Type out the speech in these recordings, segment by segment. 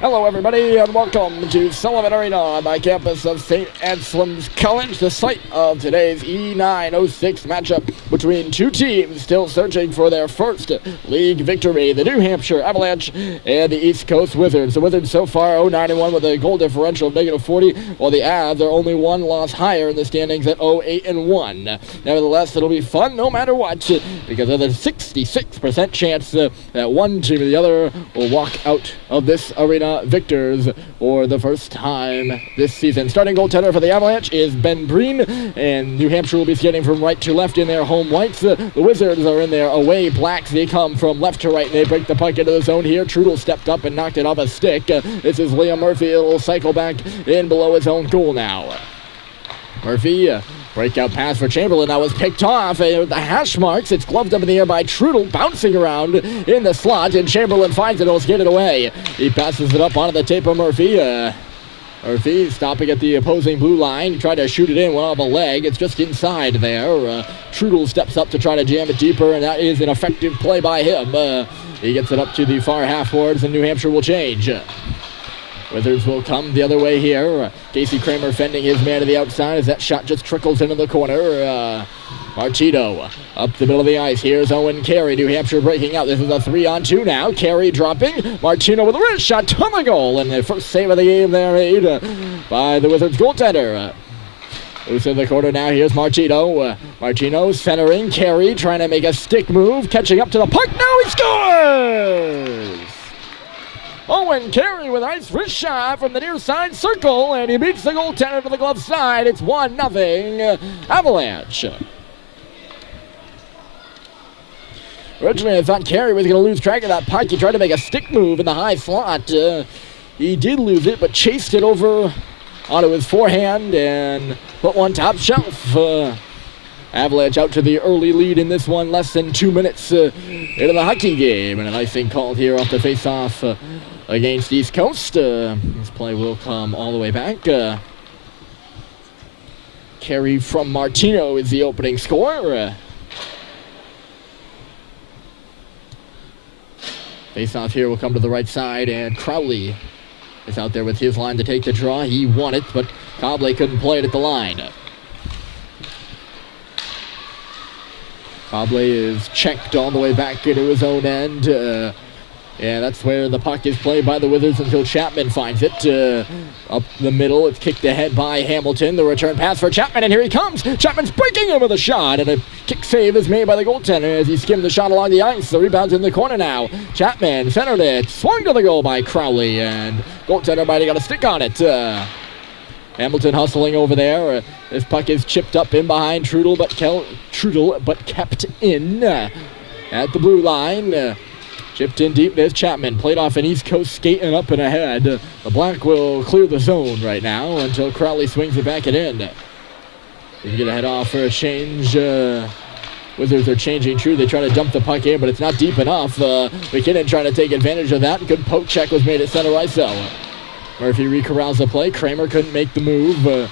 Hello, everybody, and welcome to Sullivan Arena on the campus of St. Anselm's College, the site of today's E906 matchup between two teams still searching for their first league victory, the New Hampshire Avalanche and the East Coast Wizards. The Wizards so far 0-9-1 with a goal differential of -40, while the Avs are only one loss higher in the standings at 0-8-1. Nevertheless, it'll be fun no matter what, because there's a 66% chance that one team or the other will walk out of this arena victors for the first time this season. Starting goaltender for the Avalanche is Ben Breen, and New Hampshire will be skating from right to left in their home whites. The Wizards are in their away blacks. They come from left to right, and they break the puck into the zone here. Trudel stepped up and knocked it off a stick. This is Liam Murphy. It'll cycle back in below his own goal now. Murphy, breakout pass for Chamberlain. That was picked off with the hash marks. It's gloved up in the air by Trudel, bouncing around in the slot, and Chamberlain finds it. He'll skate it away. He passes it up onto the tape of Murphy. Murphy stopping at the opposing blue line. He tried to shoot it in, went off a leg. It's just inside there. Trudel steps up to try to jam it deeper, and that is an effective play by him. He gets it up to the far half boards, and New Hampshire will change. Wizards will come the other way here. Casey Kramer fending his man to the outside as that shot just trickles into the corner. Martino up the middle of the ice. Here's Owen Carey. New Hampshire breaking out. This is a 3-on-2 now. Carey dropping. Martino with a wrist shot to the goal. And the first save of the game there made by the Wizards goaltender. Loose in the corner now. Here's Martino. Martino centering. Carey trying to make a stick move. Catching up to the puck. Now he scores! Owen Carey with a nice wrist shot from the near side circle, and he beats the goaltender to the glove side. It's 1-0 Avalanche. Originally, I thought Carey was going to lose track of that puck. He tried to make a stick move in the high slot. He did lose it, but chased it over onto his forehand and put one top shelf. Avalanche out to the early lead in this one, less than 2 minutes into the hockey game. And an icing called here off the face-off against East Coast. This play will come all the way back. Carey from Martino is the opening score. Face-off here will come to the right side, and Crowley is out there with his line to take the draw. He won it, but Cobley couldn't play it at the line. Cobley is checked all the way back into his own end. Yeah, that's where the puck is played by the Wizards until Chapman finds it. Up the middle, it's kicked ahead by Hamilton. The return pass for Chapman, and here he comes. Chapman's breaking him with a shot, and a kick save is made by the goaltender as he skimmed the shot along the ice. The rebound's in the corner now. Chapman centered it, swung to the goal by Crowley, and goaltender might have got a stick on it. Hamilton hustling over there. This puck is chipped up in behind Trudel, but kept in at the blue line. Chipped in deep. There's Chapman. Played off an East Coast skating up and ahead. The Black will clear the zone right now until Crowley swings it back and in. They get a head off for a change. Wizards are changing true. They try to dump the puck in, but it's not deep enough. McKinnon trying to take advantage of that. Good poke check was made at center ice though. Murphy recorrals the play. Kramer couldn't make the move.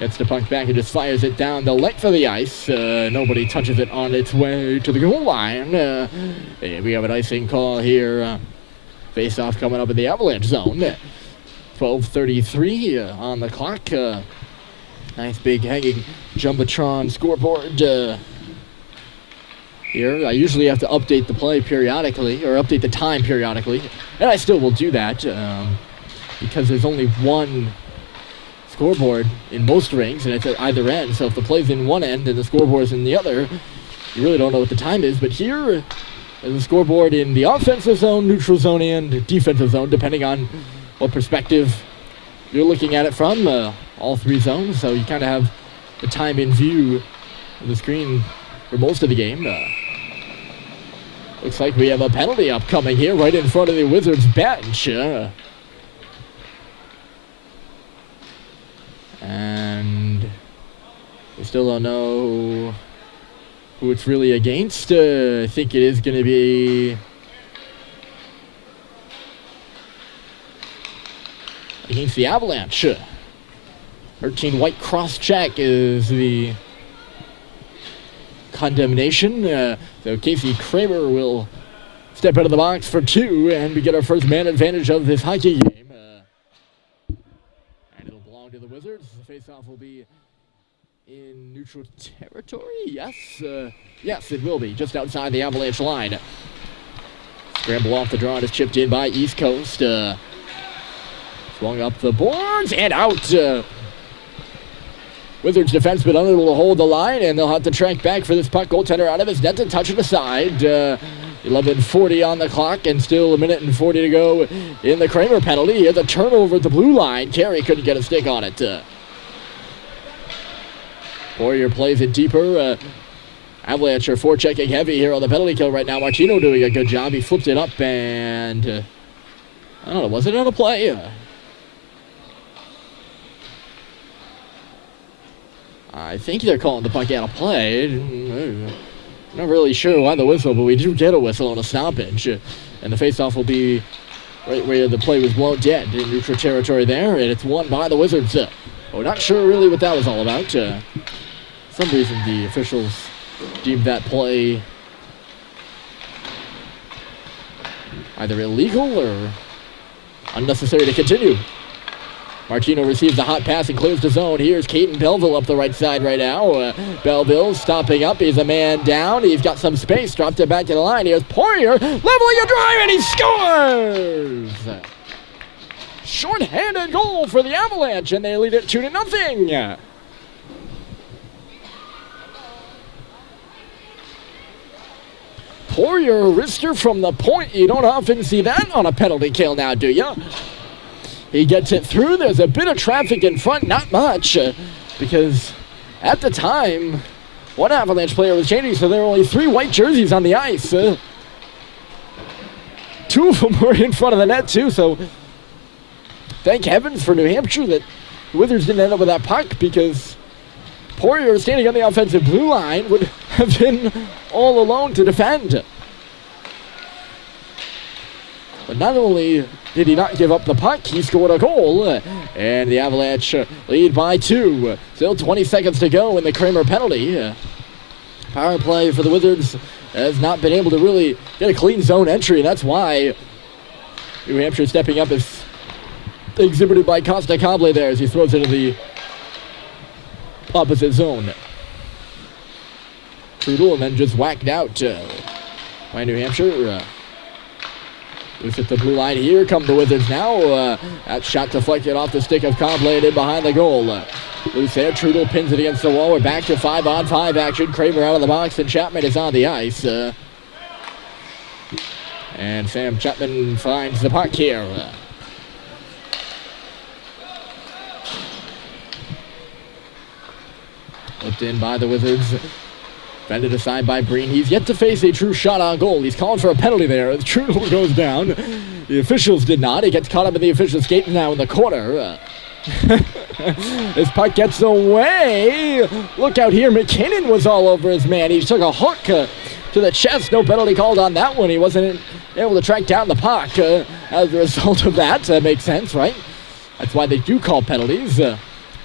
Gets the puck back and just fires it down the length of the ice. Nobody touches it on its way to the goal line. We have an icing call here. Face-off coming up in the Avalanche zone. 12:33 on the clock. Nice big hanging Jumbotron scoreboard here. I usually have to update the play periodically, or update the time periodically, and I still will do that because there's only one scoreboard in most rings, and it's at either end. So if the play's in one end and the scoreboard is in the other, you really don't know what the time is. But here, there's a scoreboard in the offensive zone, neutral zone, and defensive zone, depending on what perspective you're looking at it from. All three zones, so you kind of have the time in view of the screen for most of the game. Looks like we have a penalty upcoming here right in front of the Wizards bench. And we still don't know who it's really against. I think it is going to be against the Avalanche. 13 white cross check is the condemnation. So Casey Kramer will step out of the box for 2, and we get our first man advantage of this hockey game. And it'll belong to the Wizards. The faceoff will be in neutral territory. Yes, yes, it will be just outside the Avalanche line. Scramble off the draw and is chipped in by East Coast. Swung up the boards and out. Wizards defenseman unable to hold the line, and they'll have to track back for this puck. Goaltender out of his net to touch it aside. 11:40 on the clock, and still a minute and 40 to go in the Kramer penalty. He had a turnover at the blue line. Carey couldn't get a stick on it. Poirier plays it deeper. Avalanche are forechecking heavy here on the penalty kill right now. Martino doing a good job. He flipped it up, and I don't know, was it on a play? I think they're calling the puck out of play. Not really sure why the whistle, but we do get a whistle on a stoppage. And the faceoff will be right where the play was blown dead in neutral territory there, and it's won by the Wizards. We're not sure really what that was all about. Some reason the officials deemed that play either illegal or unnecessary to continue. Martino receives the hot pass and clears the zone. Here's Caden Belleville up the right side right now. Belleville stopping up. He's a man down. He's got some space. Dropped it back to the line. Here's Poirier leveling a drive, and he scores! Short-handed goal for the Avalanche, and they lead it 2-0. Poirier, a wrister from the point. You don't often see that on a penalty kill now, do you? He gets it through. There's a bit of traffic in front, not much, because at the time, one Avalanche player was changing, so there were only 3 white jerseys on the ice. 2 of them were in front of the net, too, so thank heavens for New Hampshire that the Wizards didn't end up with that puck, because Poirier, standing on the offensive blue line, would have been all alone to defend. But not only did he not give up the puck, he scored a goal, and the Avalanche lead by 2. Still 20 seconds to go in the Kramer penalty. Power play for the Wizards has not been able to really get a clean zone entry, and that's why New Hampshire stepping up is exhibited by Costa Cable there as he throws it into the opposite zone. Trudel, and then just whacked out by New Hampshire. Loose at the blue line. Here come the Wizards now. That shot deflected off the stick of Cable and in behind the goal. Loose there. Trudel pins it against the wall. We're back to 5-on-5 action. Kramer out of the box, and Chapman is on the ice. And Sam Chapman finds the puck here. Looked in by the Wizards. Fended aside by Breen. He's yet to face a true shot on goal. He's calling for a penalty there as Trudel goes down. The officials did not. He gets caught up in the official skate now in the corner. This puck gets away. Look out here. McKinnon was all over his man. He took a hook to the chest. No penalty called on that one. He wasn't able to track down the puck. As a result of that, makes sense, right? That's why they do call penalties.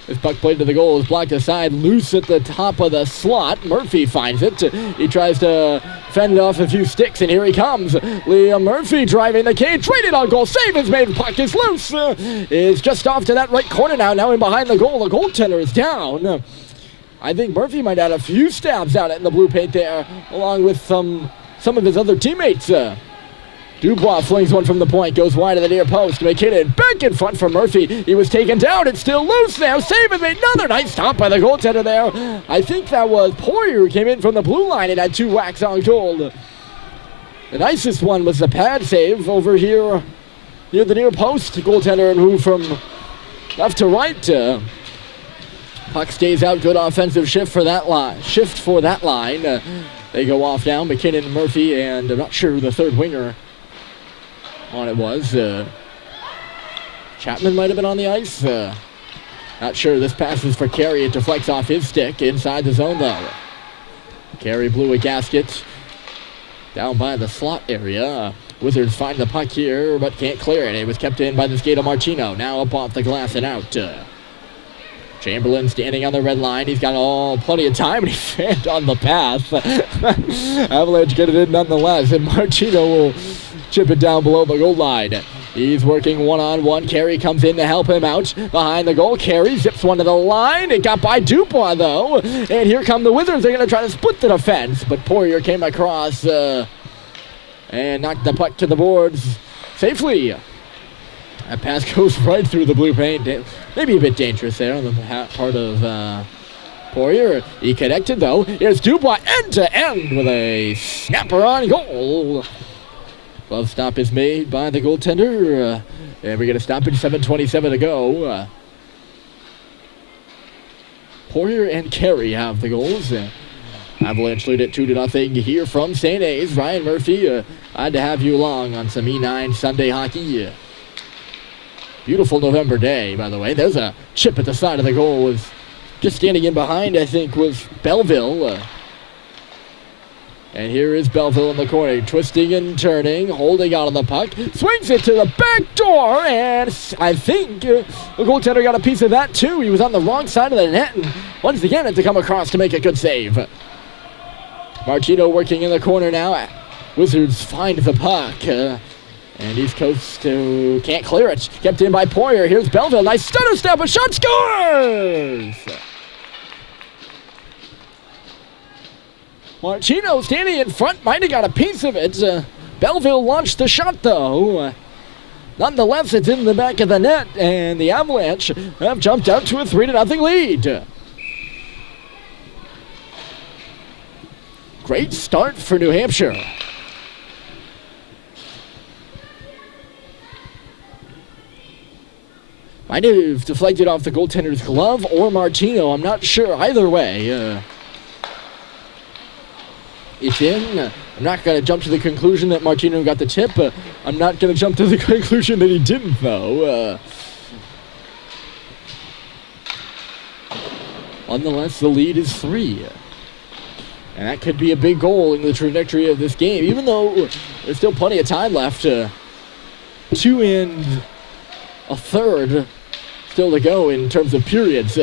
This puck played to the goal is blocked aside, loose at the top of the slot. Murphy finds it. He tries to fend off a few sticks, and here he comes. Liam Murphy driving the cage, traded on goal. Save is made. Puck is loose. Is just off to that right corner now. Now in behind the goal. The goaltender is down. I think Murphy might add a few stabs out in the blue paint there, along with some of his other teammates. Dubois flings one from the point, goes wide of the near post. McKinnon back in front for Murphy. He was taken down. It's still loose now. Save and made. Another nice stop by the goaltender there. I think that was Poirier who came in from the blue line and had 2 whacks on goal. The nicest one was the pad save over here near the near post. Goaltender and who from left to right. Puck stays out. Good offensive shift for that line. They go off now. McKinnon, Murphy, and I'm not sure who the third winger on it was. Chapman might have been on the ice. Not sure. This pass is for Carey. It deflects off his stick inside the zone, though. Carey blew a gasket down by the slot area. Wizards find the puck here, but can't clear it. It was kept in by the skate of Martino. Now up off the glass and out. Chamberlain standing on the red line. He's got plenty of time, and he fanned on the pass. Avalanche get it in nonetheless, and Martino will chip it down below the goal line. He's working one-on-one. Carey comes in to help him out behind the goal. Carey zips one to the line. It got by Dubois, though. And here come the Wizards. They're going to try to split the defense, but Poirier came across and knocked the puck to the boards safely. That pass goes right through the blue paint. Maybe a bit dangerous there on the part of Poirier. He connected, though. Here's Dubois end-to-end with a snapper on goal. Glove stop is made by the goaltender. And we're going to stop it. 7:27 to go. Poirier and Carey have the goals. Avalanche lead it 2-0 here from St. A's. Ryan Murphy, glad to have you along on some E9 Sunday hockey. Beautiful November day, by the way. There's a chip at the side of the goal. Was just standing in behind, I think, was Belleville. And here is Belleville in the corner, twisting and turning, holding on to the puck, swings it to the back door, and I think the goaltender got a piece of that too. He was on the wrong side of the net, and once again had to come across to make a good save. Martino working in the corner now. Wizards find the puck. And East Coast can't clear it. Kept in by Poirier. Here's Belleville. Nice stutter step. A shot scores! Martino standing in front. Might have got a piece of it. Belleville launched the shot, though. Nonetheless, it's in the back of the net. And the Avalanche have jumped out to a 3-0 lead. Great start for New Hampshire. Might have deflected off the goaltender's glove or Martino. I'm not sure. Either way, it's in. I'm not going to jump to the conclusion that Martino got the tip. I'm not going to jump to the conclusion that he didn't, though. Nonetheless, the lead is 3. And that could be a big goal in the trajectory of this game, even though there's still plenty of time left. 2 1/3 still to go in terms of periods.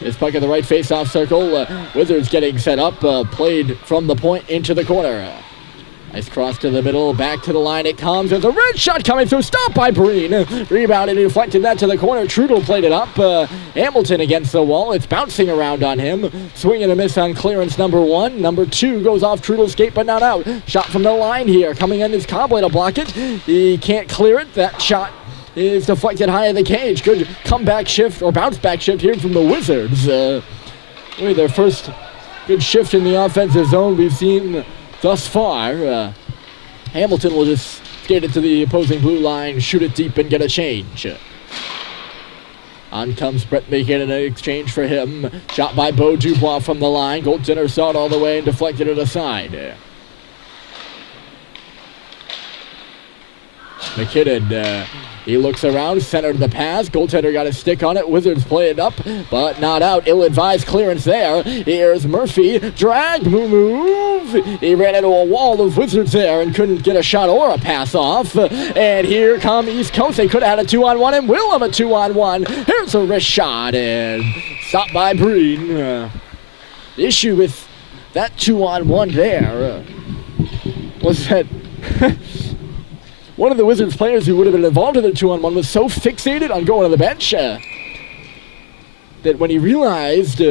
This puck in the right face-off circle. Wizards getting set up. Played from the point into the corner. Nice cross to the middle. Back to the line it comes. There's a red shot coming through. Stopped by Breen. Rebounded and deflected that to the corner. Trudel played it up. Hamilton against the wall. It's bouncing around on him. Swing and a miss on clearance number 1. Number 2 goes off Trudel's skate but not out. Shot from the line here. Coming in is Cobley to block it. He can't clear it. That shot is deflected high in the cage. Good comeback shift or bounce back shift here from the Wizards. Really their first good shift in the offensive zone we've seen thus far. Hamilton will just skate it to the opposing blue line, shoot it deep, and get a change. On comes Brett making an exchange for him. Shot by Beau Dubois from the line. Goaltender saw it all the way and deflected it aside. McKinnon, he looks around, centered the pass. Goaltender got a stick on it. Wizards play it up, but not out. Ill-advised clearance there. Here's Murphy. Drag, move. He ran into a wall of Wizards there and couldn't get a shot or a pass off. And here come East Coast. They could have had a 2-on-1 and will have a 2-on-1. Here's a wrist shot and stopped by Breen. The issue with that 2-on-1 there was that one of the Wizards players who would have been involved in the 2-on-1 was so fixated on going to the bench that when he realized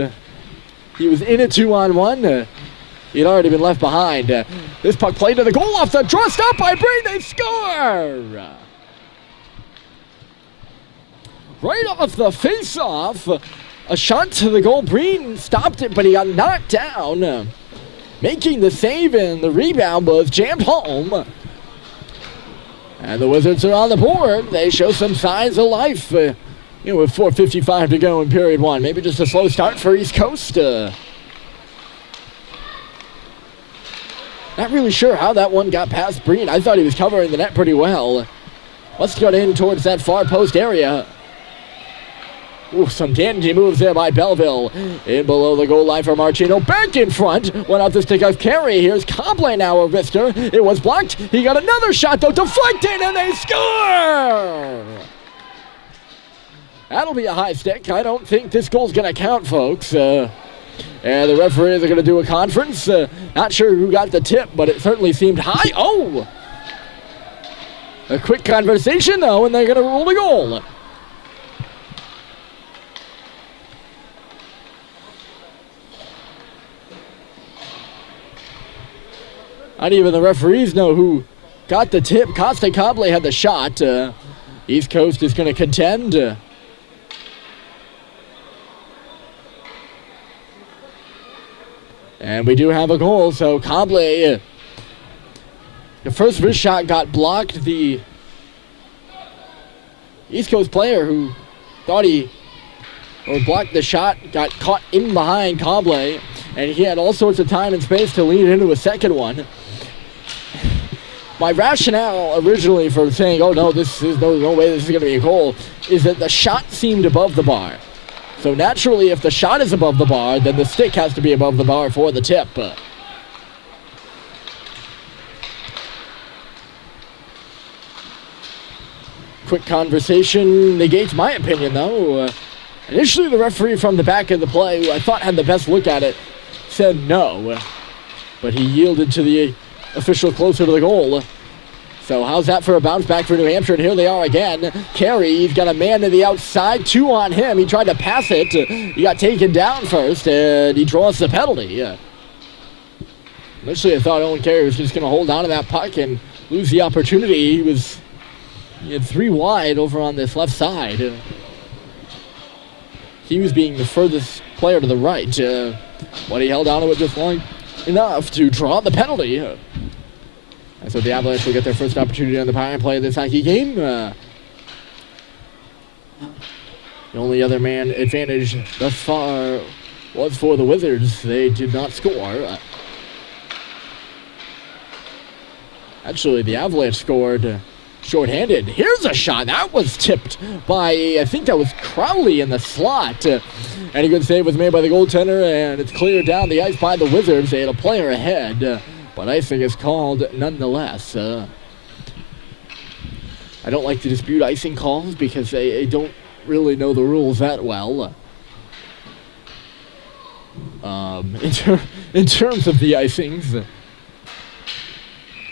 he was in a 2-on-1, he'd already been left behind. This puck played to the goal off the draw, stopped by Breen, they score! Right off the face-off, a shot to the goal. Breen stopped it, but he got knocked down. Making the save, and the rebound was jammed home. And the Wizards are on the board. They show some signs of life. With 4:55 to go in period 1. Maybe just a slow start for East Coast. Not really sure how that one got past Breen. I thought he was covering the net pretty well. Let's get in towards that far post area. Ooh, some dandy moves there by Belleville. In below the goal line for Martino. Back in front. Went off the stick of Carey. Here's Cobley now, a wrister. It was blocked. He got another shot, though. Deflected, and they score! That'll be a high stick. I don't think this goal's going to count, folks. And the referees are going to do a conference. Not sure who got the tip, but it certainly seemed high. Oh! A quick conversation, though, and they're going to rule the goal. Not even the referees know who got the tip. Costa Coble had the shot. East Coast is going to contend. And we do have a goal, so Coble, the first wrist shot got blocked. The East Coast player who thought he blocked the shot got caught in behind Coble, and he had all sorts of time and space to lead into a second one. My rationale originally for saying, oh no, this is no way this is going to be a goal, is that the shot seemed above the bar. So naturally, if the shot is above the bar, then the stick has to be above the bar for the tip. Quick conversation negates my opinion, though. Initially, the referee from the back of the play, who I thought had the best look at it, said no. But he yielded to the official closer to the goal. So how's that for a bounce back for New Hampshire? And here they are again. Carey, he's got a man to the outside, 2 on him. He tried to pass it. He got taken down first, and he draws the penalty. Initially, I thought Owen Carey was just going to hold on to that puck and lose the opportunity. He had 3 wide over on this left side. He was being the furthest player to the right, but he held on to it just long enough to draw the penalty. And so the Avalanche will get their first opportunity on the power play of this hockey game. The only other man advantage thus far was for the Wizards. They did not score. Actually, the Avalanche scored shorthanded. Here's a shot. That was tipped by, I think that was Crowley in the slot. And a good save was made by the goaltender, and it's cleared down the ice by the Wizards. They had a player ahead. But icing is called nonetheless. I don't like to dispute icing calls because I don't really know the rules that well. In terms of the icings,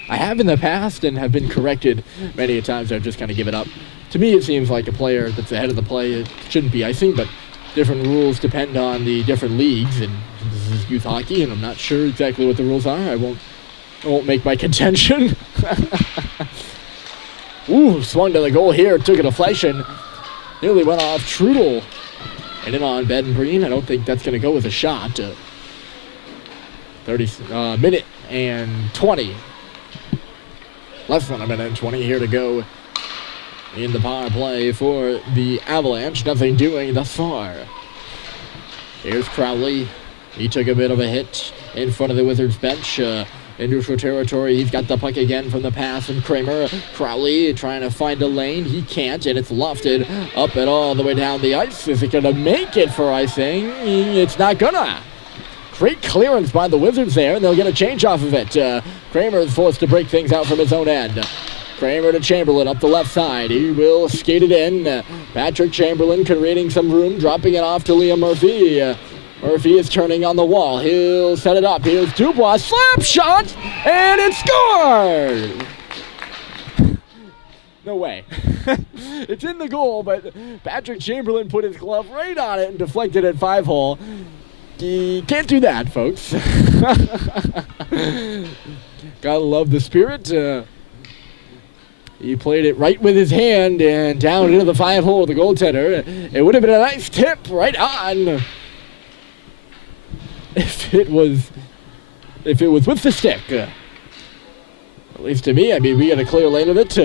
I have in the past and have been corrected many times. I've just kind of given up. To me, it seems like a player that's ahead of the play, it shouldn't be icing, but different rules depend on the different leagues, and this is youth hockey, and I'm not sure exactly what the rules are. I won't make my contention. Ooh, swung to the goal here, took a deflection. Nearly went off Trudel. And in on Ben Breen. I don't think that's going to go as a shot. 30 minute and 20. Less than a minute and 20 here to go in the power play for the Avalanche. Nothing doing thus far. Here's Crowley. He took a bit of a hit in front of the Wizards bench. In neutral territory, he's got the puck again from the pass from Kramer. Crowley trying to find a lane. He can't, and it's lofted up and all the way down the ice. Is it going to make it for icing? It's not gonna. Great clearance by the Wizards there, and they'll get a change off of it. Kramer is forced to break things out from his own end. Kramer to Chamberlain up the left side. He will skate it in. Patrick Chamberlain creating some room, dropping it off to Liam Murphy. Murphy is turning on the wall. He'll set it up. Here's Dubois. Slap shot! And it's scored! No way. It's in the goal, but Patrick Chamberlain put his glove right on it and deflected it 5-hole. You can't do that, folks. Gotta love the spirit. He played it right with his hand and down into the 5-hole of the goaltender. It would have been a nice tip right on. If it was with the stick. At least to me, I mean, we got a clear lane of it.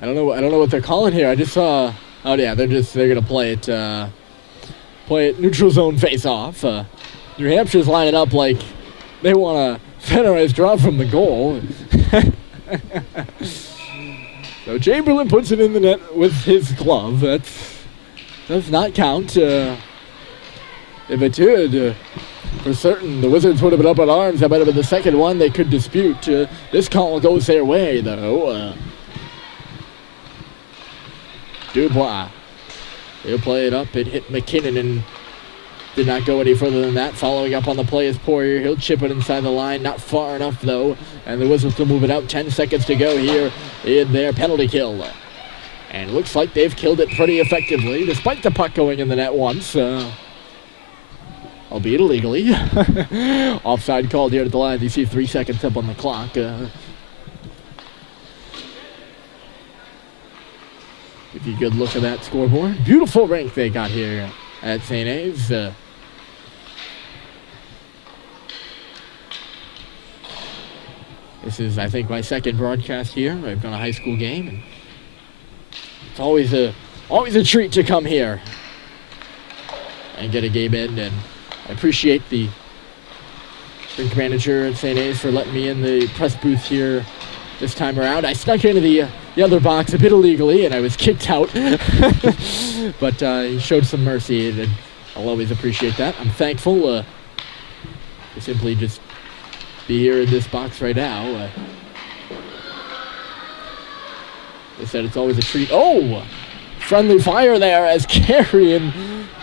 I don't know what they're calling here. I just saw. Oh yeah, they're gonna play it neutral zone face off. New Hampshire's lining up like they want a centerized draw from the goal. So Chamberlain puts it in the net with his glove. That does not count. If it did, for certain the Wizards would have been up in arms. That might have been the second one they could dispute. This call goes their way, though. Dubois. He'll play it up. It hit McKinnon and did not go any further than that. Following up on the play is Poirier. He'll chip it inside the line. Not far enough, though. And the Wizards will move it out. 10 seconds to go here in their penalty kill. And looks like they've killed it pretty effectively, despite the puck going in the net once. Albeit illegally. Offside called here at the line. You see 3 seconds up on the clock. If you could look at that scoreboard. Beautiful rink they got here at St. A's. This is, I think, my second broadcast here. I've done a high school game. And it's always a treat to come here and get a game in. And I appreciate the rink manager at St. A's for letting me in the press booth here this time around. I snuck into the other box a bit illegally, and I was kicked out. But he showed some mercy, and I'll always appreciate that. I'm thankful to simply just be here in this box right now. They said it's always a treat. Oh! Friendly fire there as Carey and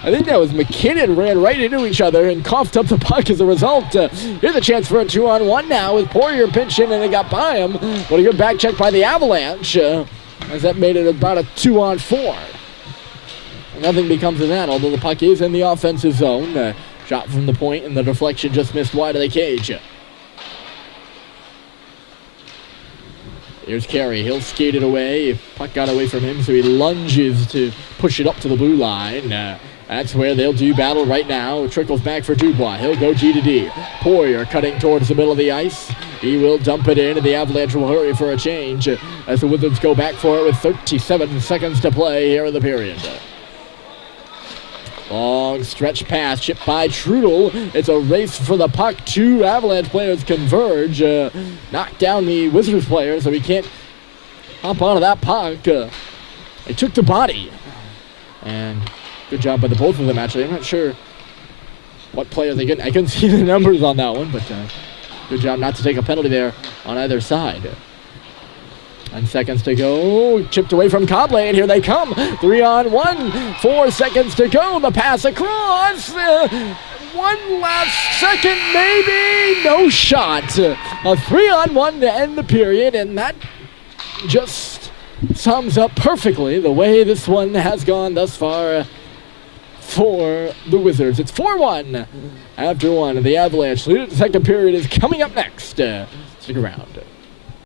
I think that was McKinnon ran right into each other and coughed up the puck as a result. Here's a chance for a 2-on-1 now with Poirier pinching and it got by him. But a good back check by the Avalanche as that made it about a 2-on-4. Nothing becomes of that, although the puck is in the offensive zone. Shot from the point and the deflection just missed wide of the cage. Here's Carey. He'll skate it away. Puck got away from him, so he lunges to push it up to the blue line. That's where they'll do battle right now. Trickles back for Dubois. He'll go G to D. Poirier cutting towards the middle of the ice. He will dump it in, and the Avalanche will hurry for a change as the Wizards go back for it with 37 seconds to play here in the period. Long stretch pass, chipped by Trudel. It's a race for the puck. Two Avalanche players converge. Knock down the Wizards player, so he can't hop onto that puck. They took the body. And good job by the both of them, actually. I'm not sure what player they get. I couldn't see the numbers on that one, but good job not to take a penalty there on either side. 10 seconds to go. Chipped away from Cobley, and here they come. 3-on-1. 4 seconds to go. The pass across. One last second, maybe. No shot. A 3-on-1 to end the period, and that just sums up perfectly the way this one has gone thus far for the Wizards. It's 4-1 after one. The Avalanche lead. The second period is coming up next. Stick around.